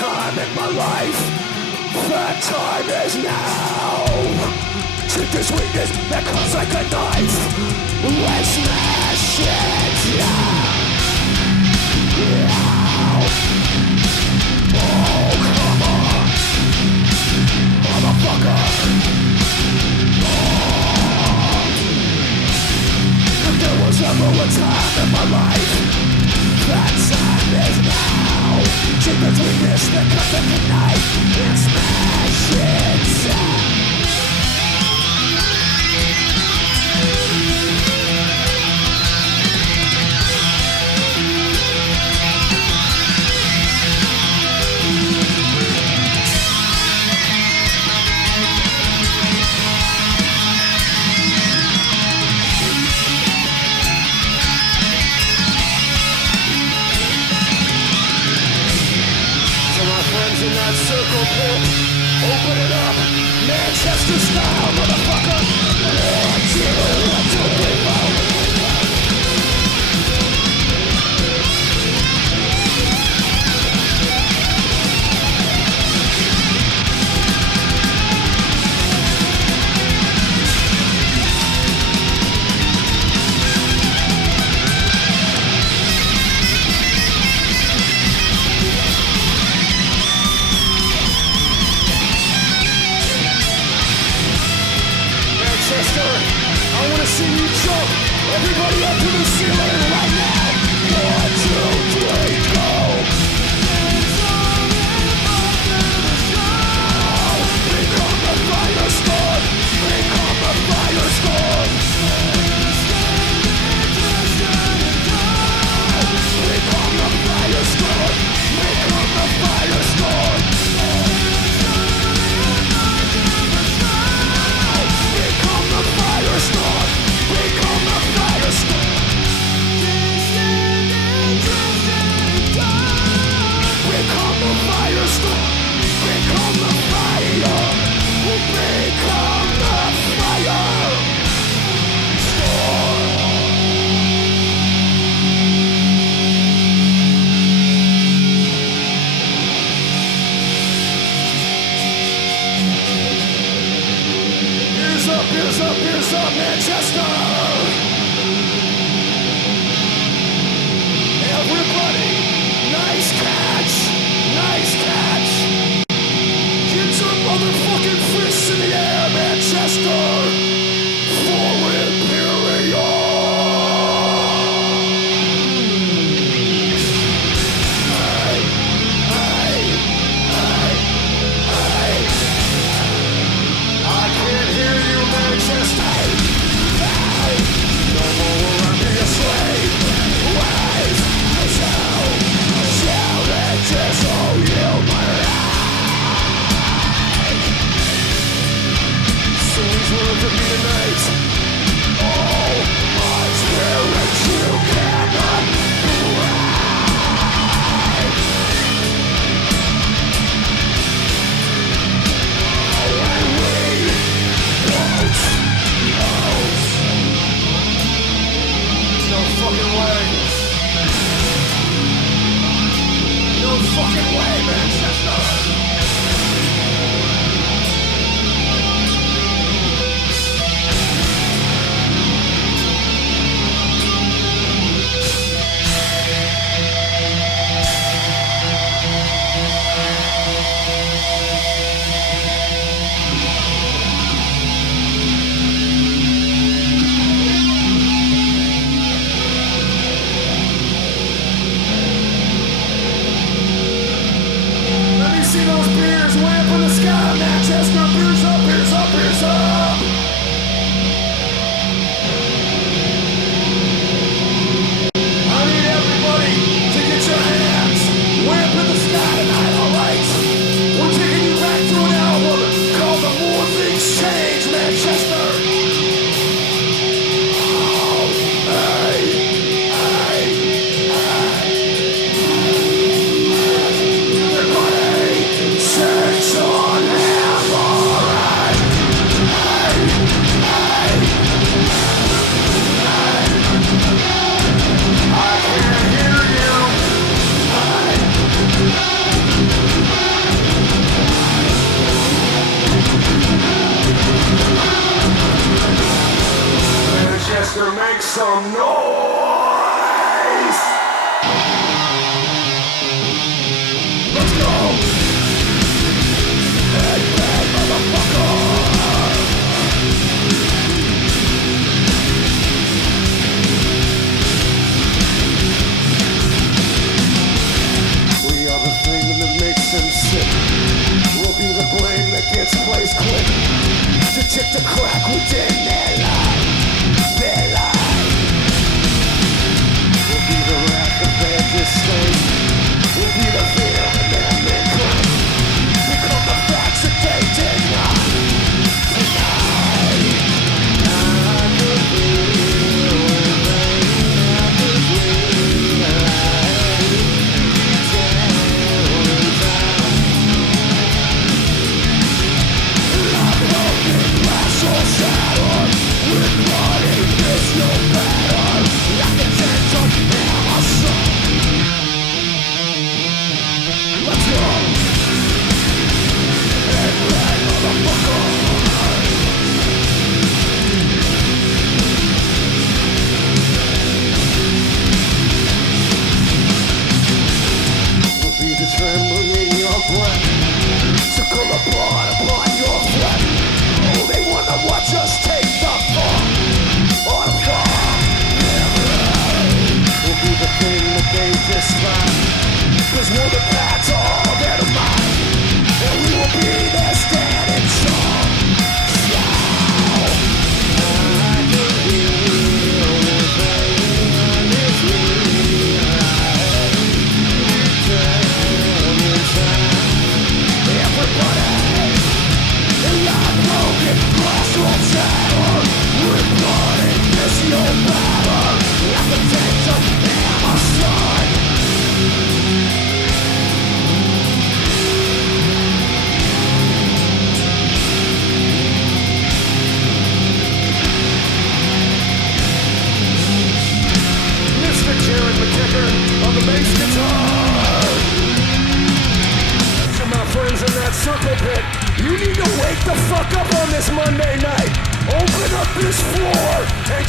time in my life. That time is now. Take this weakness that cuts like a knife. Let's smash it down. Oh, come on, motherfucker. Oh. If there was ever a time in my life, that time is now. Take this weakness that cuts like a knife and smash it down. In that circle pit, open it up, Manchester style, motherfucker. 1, 2, 1, 2, 3, 4. I wanna see you jump. Everybody up to the ceiling right now. 1, 2, 3, go. Become the fire squad. Become the fire squad. Become the fire squad. Become the fire squad. Become the fire squad. Become the fire squad. Become the fire squad. Become the fire. Become the fire squad. Ears up, Manchester! Everybody, nice catch! Nice catch! Get your motherfucking fists in the air, Manchester! For Imperial! I can't hear you, Manchester! No more will I be a slave. Wise, shall let this all yield my life. Scenes worth of me tonight. Oh, my spirit you cannot ride. Oh, and we won't lose. No fucking way. No fucking way, Manchester. See the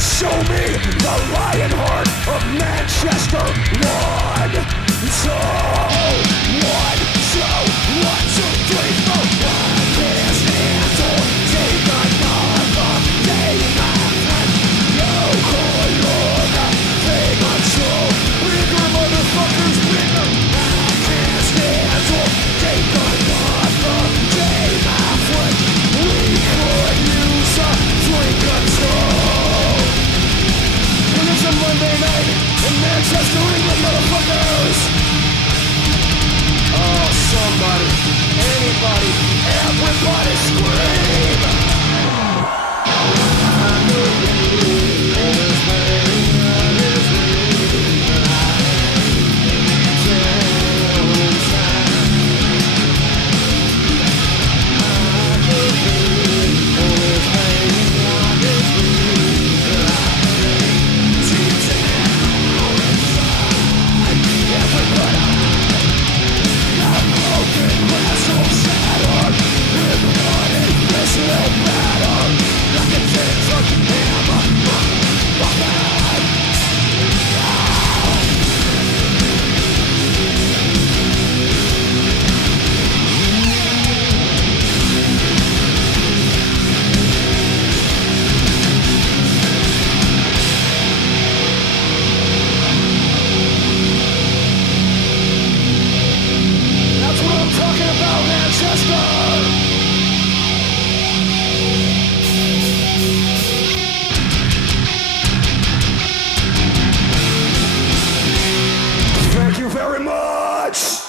show me the lion heart of Manchester. 1, 2, 1, 2, 1, 2, 3, 4. I can't stand or take another day, my friend. You could look a thing until bigger motherfuckers bigger. I can't stand or take another day, my friend. We could use a drink or two. And it's a Monday night in Manchester, England, motherfuckers. Oh, somebody, anybody, everybody scream! Thank you very much!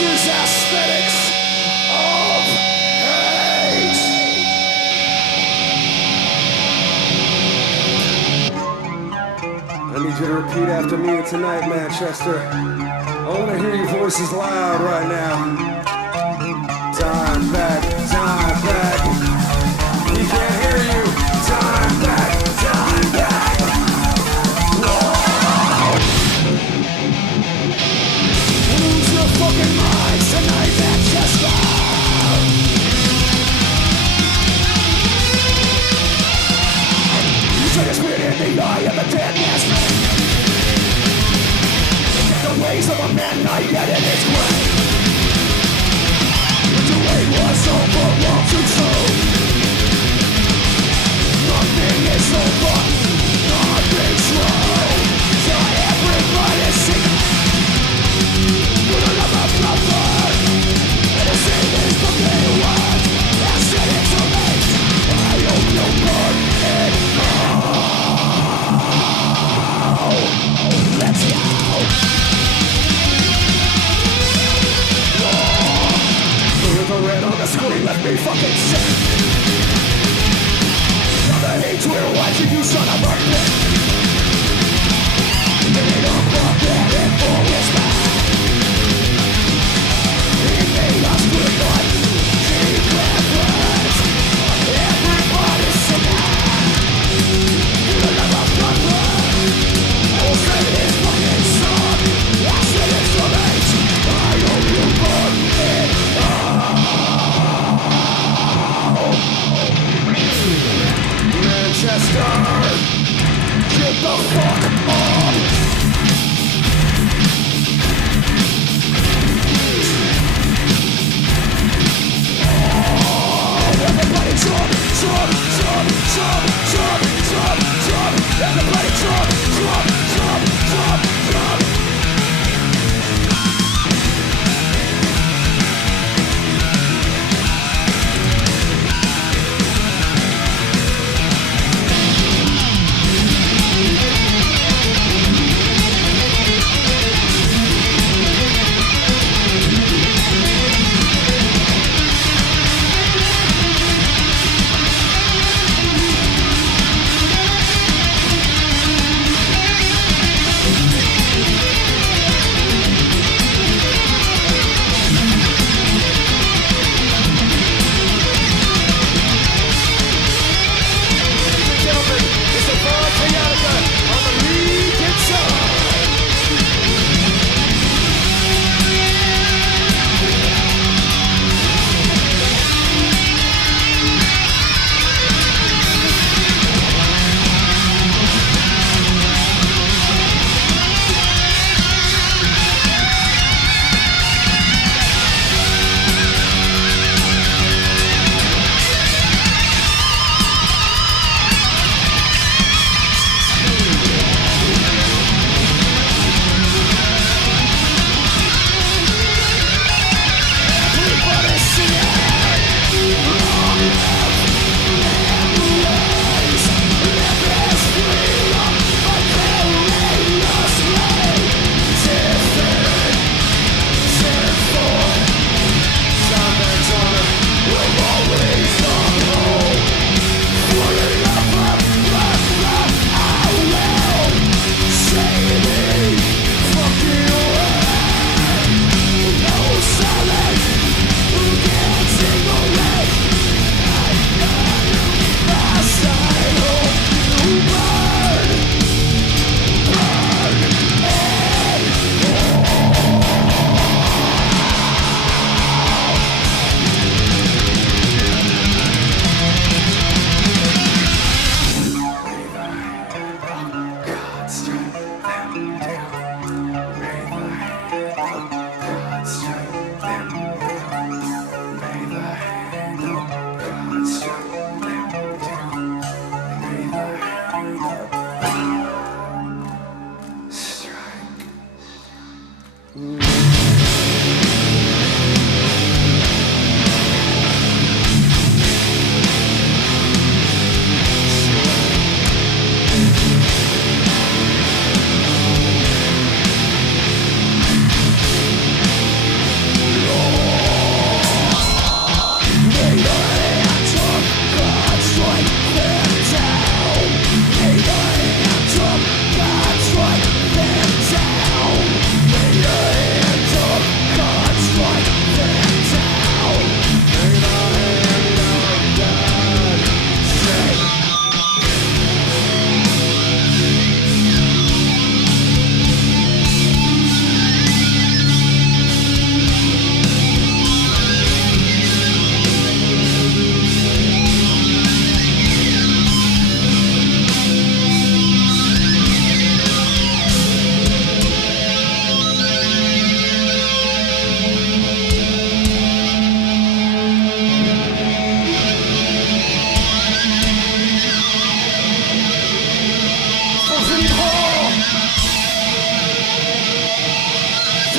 Choose aesthetics of hate. I need you to repeat after me tonight, Manchester. I want to hear your voices loud right now. Time back, time back. We can't hear you. Time back, time back. Whoa. Lose your fucking minds tonight, Manchester. You try to spit in the eye of the dead man's face. The ways of a man not yet in his grave. The way was over.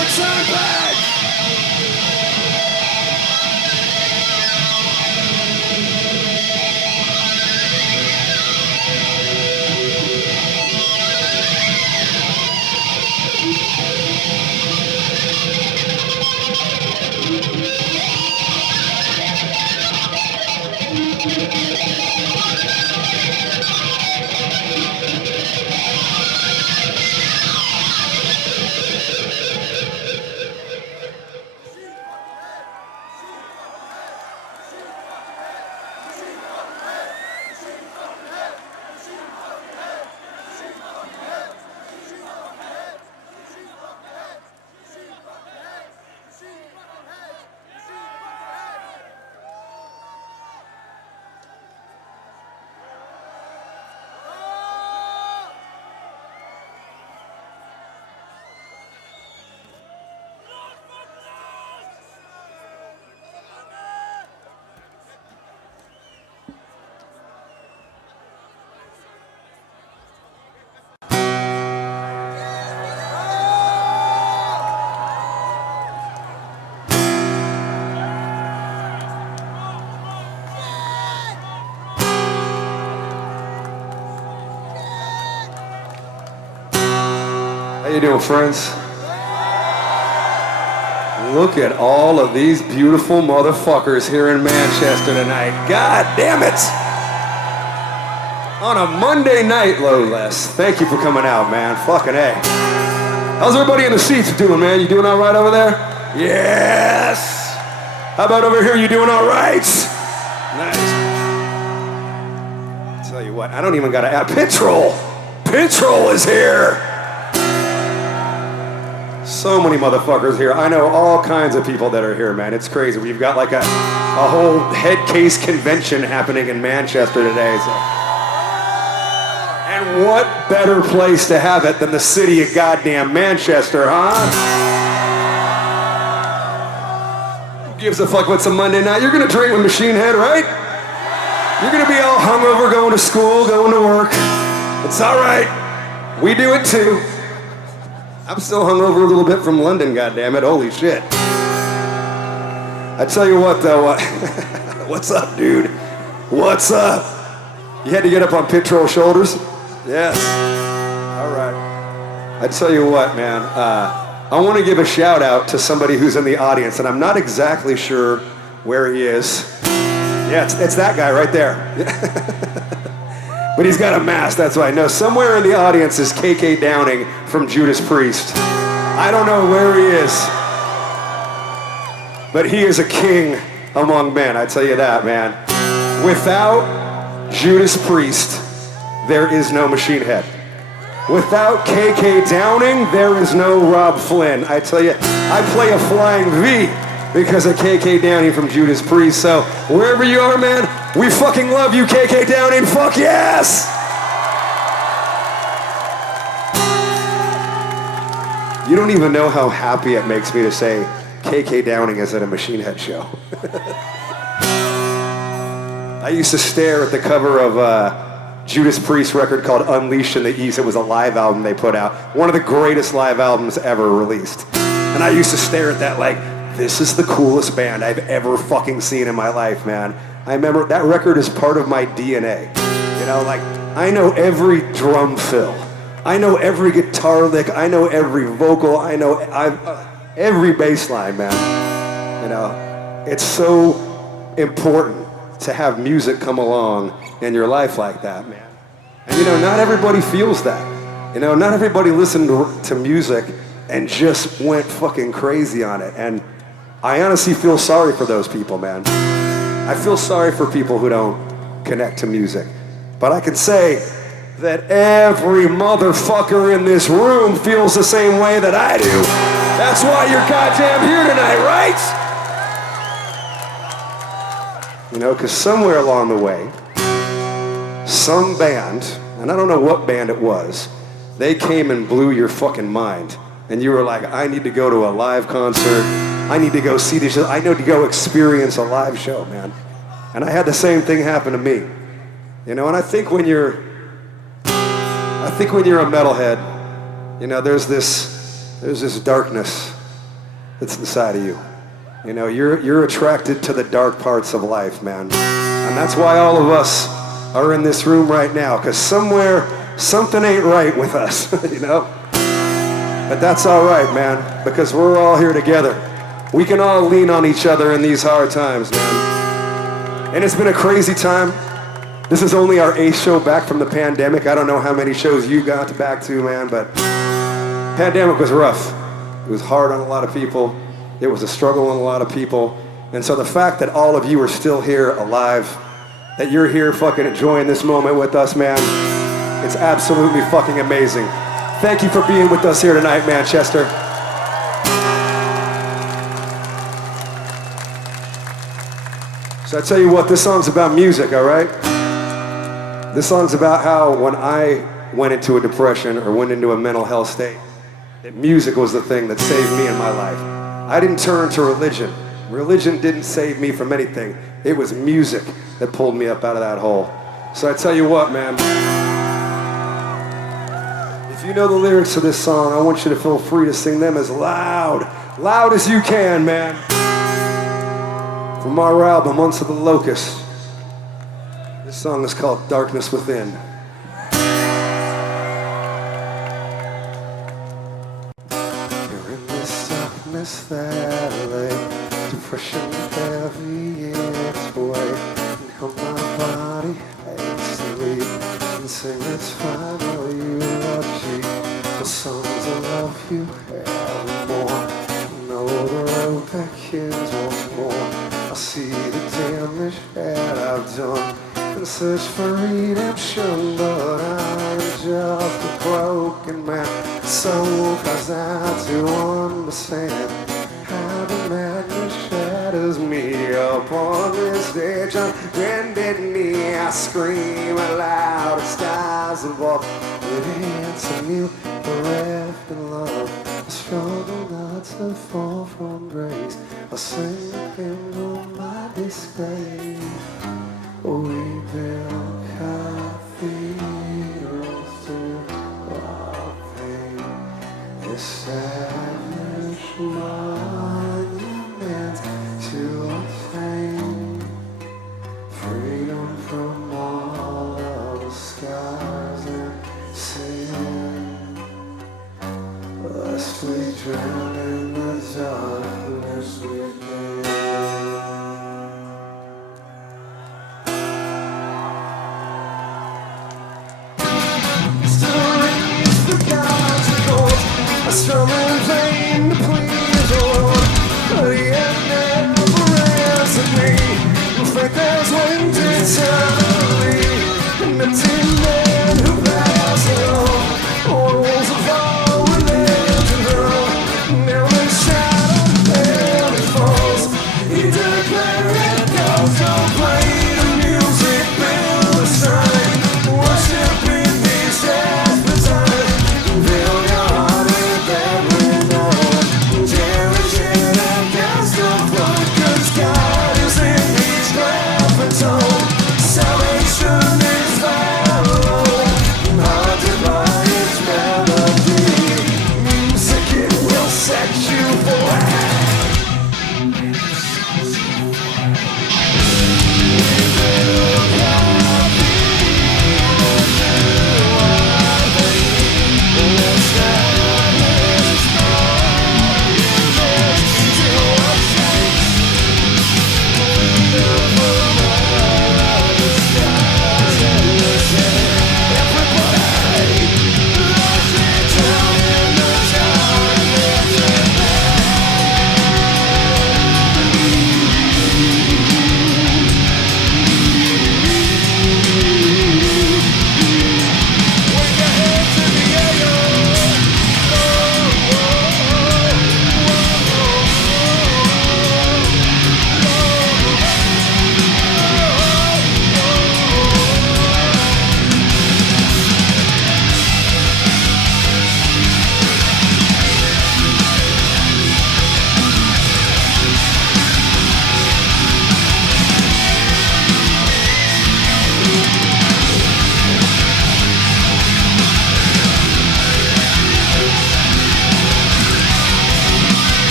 from Soundboard. How you doing, friends? Look at all of these beautiful motherfuckers here in Manchester tonight. God damn it! On a Monday night, no less. Thank you for coming out, man. Fucking A. How's everybody in the seats doing, man? You doing all right over there? Yes! How about over here? You doing all right? Nice. I'll tell you what, I don't even gotta add. Pintroll! Pintroll is here! So many motherfuckers here. I know all kinds of people that are here, man. It's crazy. We've got like a whole head case convention happening in Manchester today. So. And what better place to have it than the city of goddamn Manchester, huh? Who gives a fuck what's a Monday night? You're gonna drink with Machine Head, right? You're gonna be all hungover going to school, going to work. It's all right. We do it too. I'm still hungover a little bit from London, goddammit. Holy shit. I tell you what, though, what's up, dude? What's up? You had to get up on Pintroll's shoulders? Yes. All right. I tell you what, man. I want to give a shout out to somebody who's in the audience, and I'm not exactly sure where he is. Yeah, it's that guy right there. But he's got a mask, that's why I know. Somewhere in the audience is KK Downing from Judas Priest. I don't know where he is. But he is a king among men, I tell you that, man. Without Judas Priest, there is no Machine Head. Without KK Downing, there is no Rob Flynn. I tell you, I play a flying V because of KK Downing from Judas Priest. So wherever you are, man, we fucking love you, KK Downing. Fuck yes! You don't even know how happy it makes me to say KK Downing is at a Machine Head show. I used to stare at the cover of Judas Priest record called Unleashed in the East. It was a live album they put out. One of the greatest live albums ever released. And I used to stare at that like, this is the coolest band I've ever fucking seen in my life, man. I remember that record is part of my DNA. You know, like, I know every drum fill. I know every guitar lick. I know every vocal. I know every bass line, man. You know, it's so important to have music come along in your life like that, man. And you know, not everybody feels that. You know, not everybody listened to music and just went fucking crazy on it. And I honestly feel sorry for those people, man. I feel sorry for people who don't connect to music. But I can say that every motherfucker in this room feels the same way that I do. That's why you're goddamn here tonight, right? You know, because somewhere along the way, some band, and I don't know what band it was, they came and blew your fucking mind. And you were like, I need to go to a live concert. I need to go see this. I need to go experience a live show, man. And I had the same thing happen to me. You know, and I think when you're a metalhead, you know, there's this darkness that's inside of you. You know, you're attracted to the dark parts of life, man. And that's why all of us are in this room right now, because somewhere, something ain't right with us, you know? But that's all right, man, because we're all here together. We can all lean on each other in these hard times, man. And it's been a crazy time. This is only our 8th show back from the pandemic. I don't know how many shows you got back to, man, but pandemic was rough. It was hard on a lot of people. It was a struggle on a lot of people. And so the fact that all of you are still here alive, that you're here fucking enjoying this moment with us, man, it's absolutely fucking amazing. Thank you for being with us here tonight, Manchester. So I tell you what, this song's about music, all right? This song's about how when I went into a depression or went into a mental health state, that music was the thing that saved me in my life. I didn't turn to religion. Religion didn't save me from anything. It was music that pulled me up out of that hole. So I tell you what, man, if you know the lyrics to this song, I want you to feel free to sing them as loud as you can, man. From our album, Months of the Locust, this song is called Darkness Within. Darkness that lay, depression heavy its way. Now my body aches to leave and sing it's fine while you are cheap. The songs I love you evermore. Know the road beckons once more. I see the damage that I've done and search for redemption, but I'm just a broken man. So cause I to understand how the madness shatters me upon this stage. On bended knee, I scream aloud at stars above. It answer me bereft in love. I struggle not to fall from grace. I sing a hymn of my disgrace. We build cathedrals to our pain. This savage monument to attain freedom from all of the scars and sin. Lest we drown in the darkness within. I strum in vain to please the Lord, but the end never answered me. In fact, there's wings eternally, an empty man who passes on. Walls of all religions run, now the shadow and it falls. He declared it goes, don't play the music, build a sign, worship in these desperate times. Fill your heart with every note.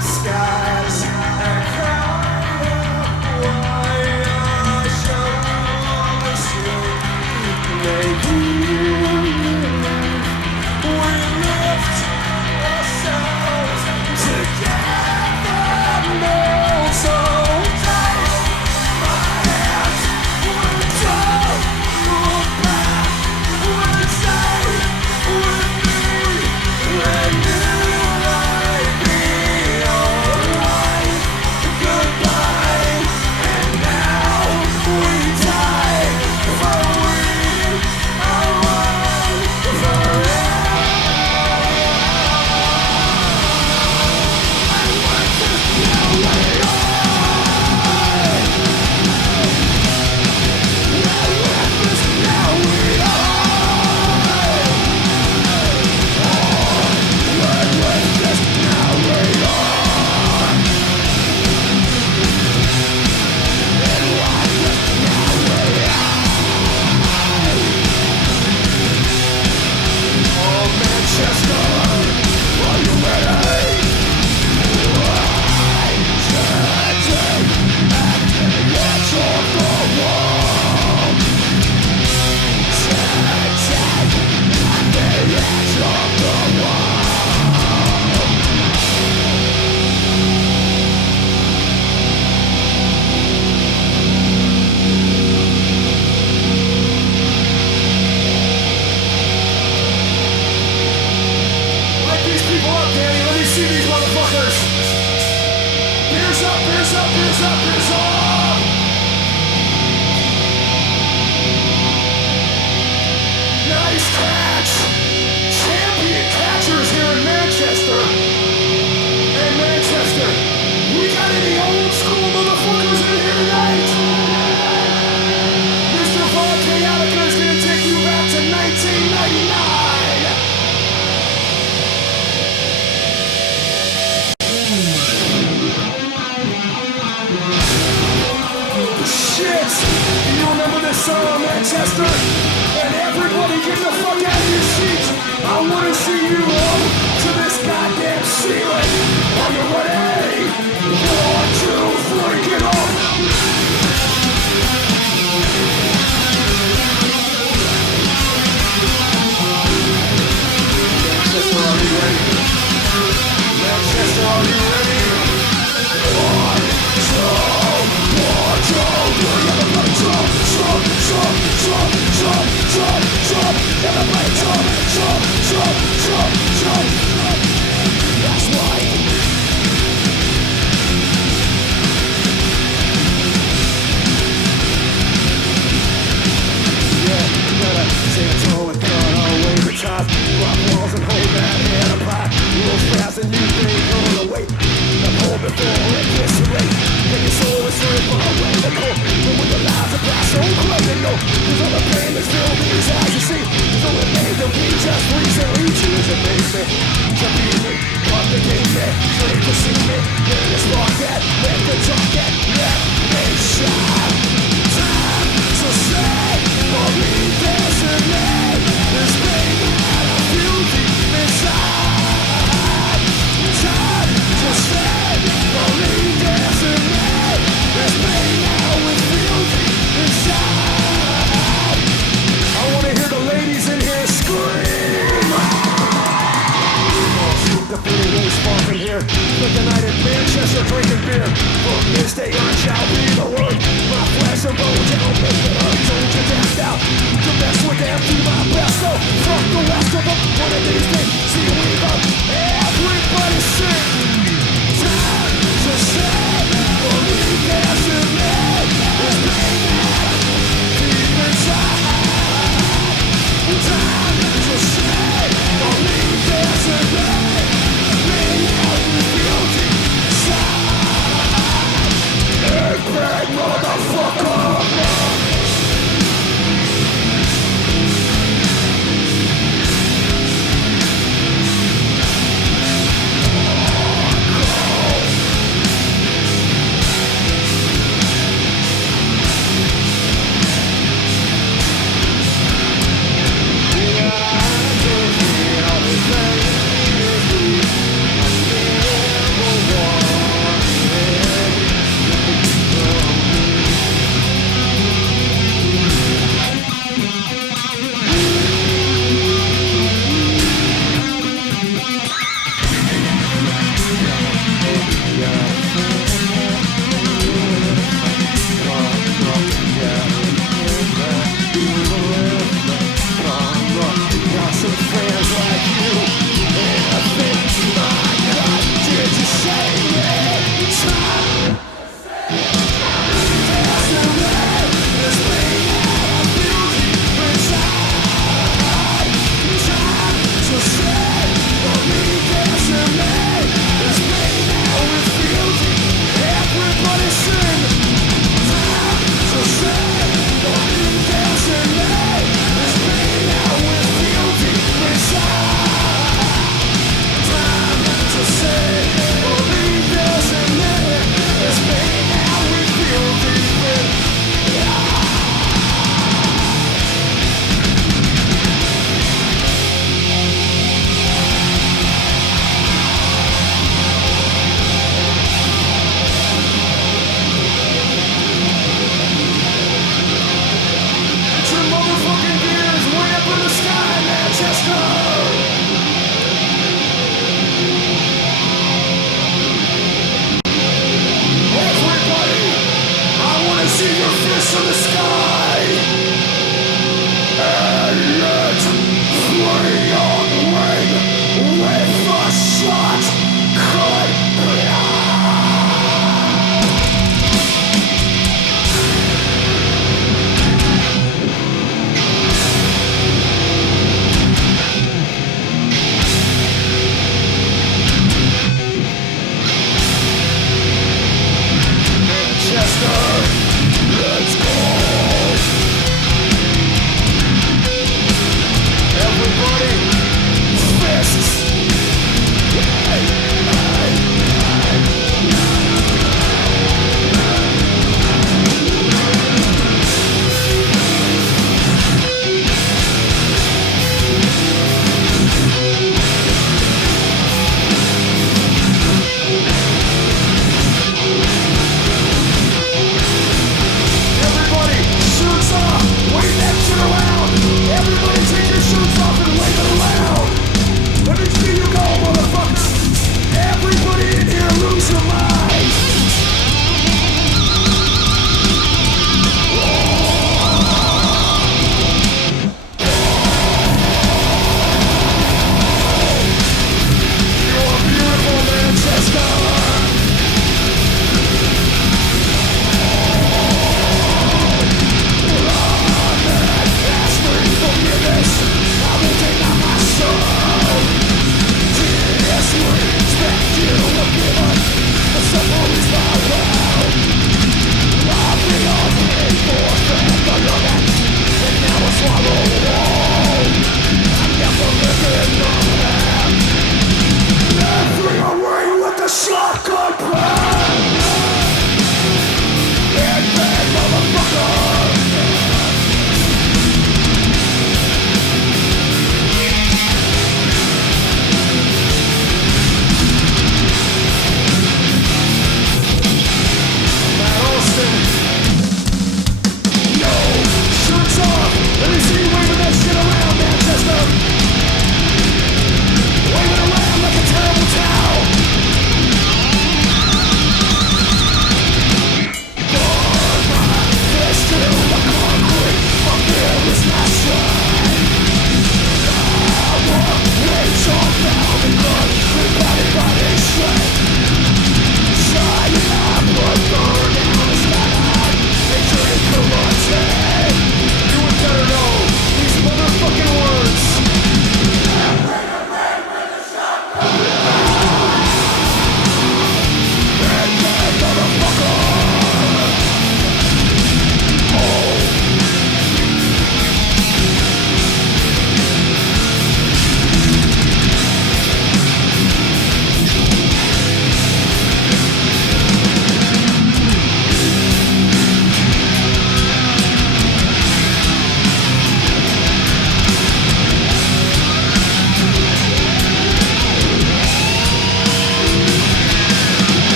Skies and cry.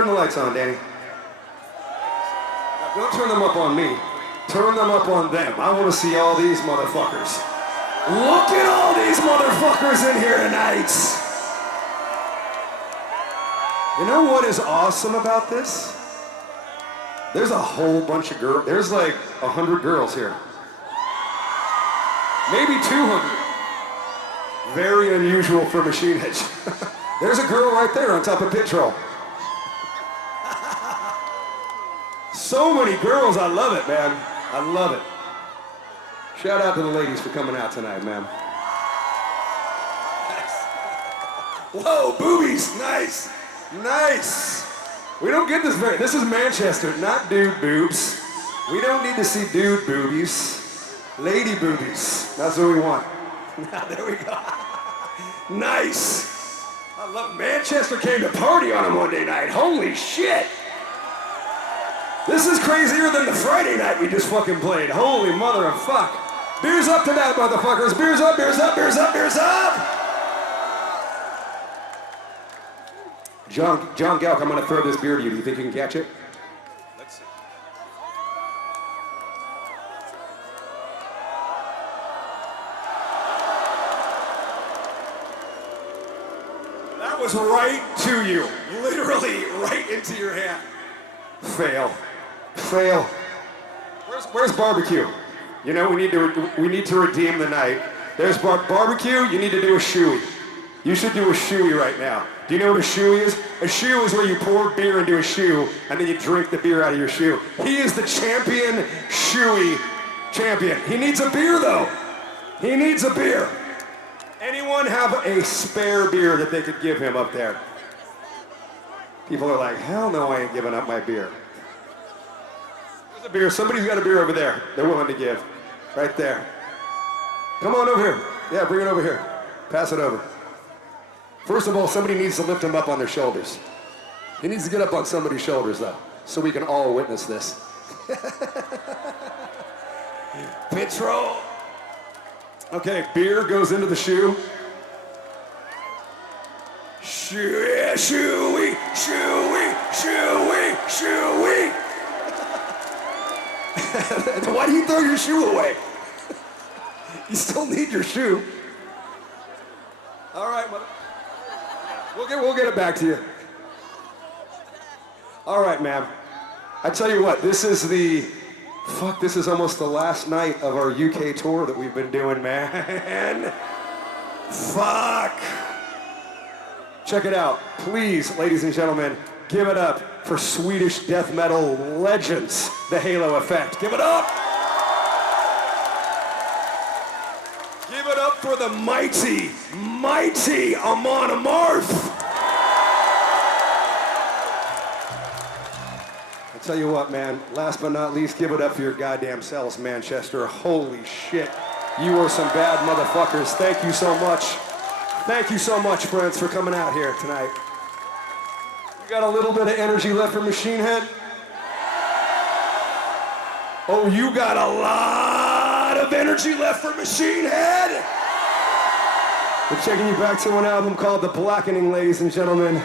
turn the lights on, Danny. Now, don't turn them up on me. Turn them up on them. I want to see all these motherfuckers. Look at all these motherfuckers in here tonight. You know what is awesome about this? There's a whole bunch of girls. There's like 100 girls here. Maybe 200. Very unusual for Machine Head. There's a girl right there on top of Pit Troll. So many girls, I love it, man. I love it. Shout out to the ladies for coming out tonight, man. Nice. Whoa, boobies, nice, nice. We don't get this very, this is Manchester, not dude boobs. We don't need to see dude boobies. Lady boobies, that's what we want. There we go. Nice. I love Manchester came to party on a Monday night. Holy shit. This is crazier than the Friday night we just fucking played. Holy mother of fuck. Beers up tonight, motherfuckers. Beers up, beers up, beers up, beers up. John Galk, I'm gonna throw this beer to you. Do you think you can catch it? Let's see. That was right to you. Literally right into your hand. Fail. Fail. Where's barbecue? You know, we need to redeem the night. There's barbecue, you need to do a shoey. You should do a shoey right now. Do you know what a shoey is? A shoe is where you pour beer into a shoe and then you drink the beer out of your shoe. He is the champion shoey champion. He needs a beer though. He needs a beer. Anyone have a spare beer that they could give him up there? People are like, hell no, I ain't giving up my beer. There's a beer. Somebody's got a beer over there they're willing to give. Right there. Come on over here. Yeah, bring it over here. Pass it over. First of all, somebody needs to lift him up on their shoulders. He needs to get up on somebody's shoulders, though, so we can all witness this. Patrol. Okay, beer goes into the shoe. Shoey, shoey, shoey, shoey, shoey. Why do you throw your shoe away? You still need your shoe. All right, mother. We'll get it back to you. All right, ma'am. I tell you what, this is almost the last night of our UK tour that we've been doing, man. Fuck. Check it out. Please, ladies and gentlemen, give it up for Swedish death metal legends, the Halo Effect. Give it up. Give it up for the mighty, mighty Amon Amarth. I tell you what, man, last but not least, give it up for your goddamn selves, Manchester. Holy shit. You are some bad motherfuckers. Thank you so much. Thank you so much, friends, for coming out here tonight. You got a little bit of energy left for Machine Head? Oh, you got a lot of energy left for Machine Head? We're taking you back to an album called The Blackening, ladies and gentlemen.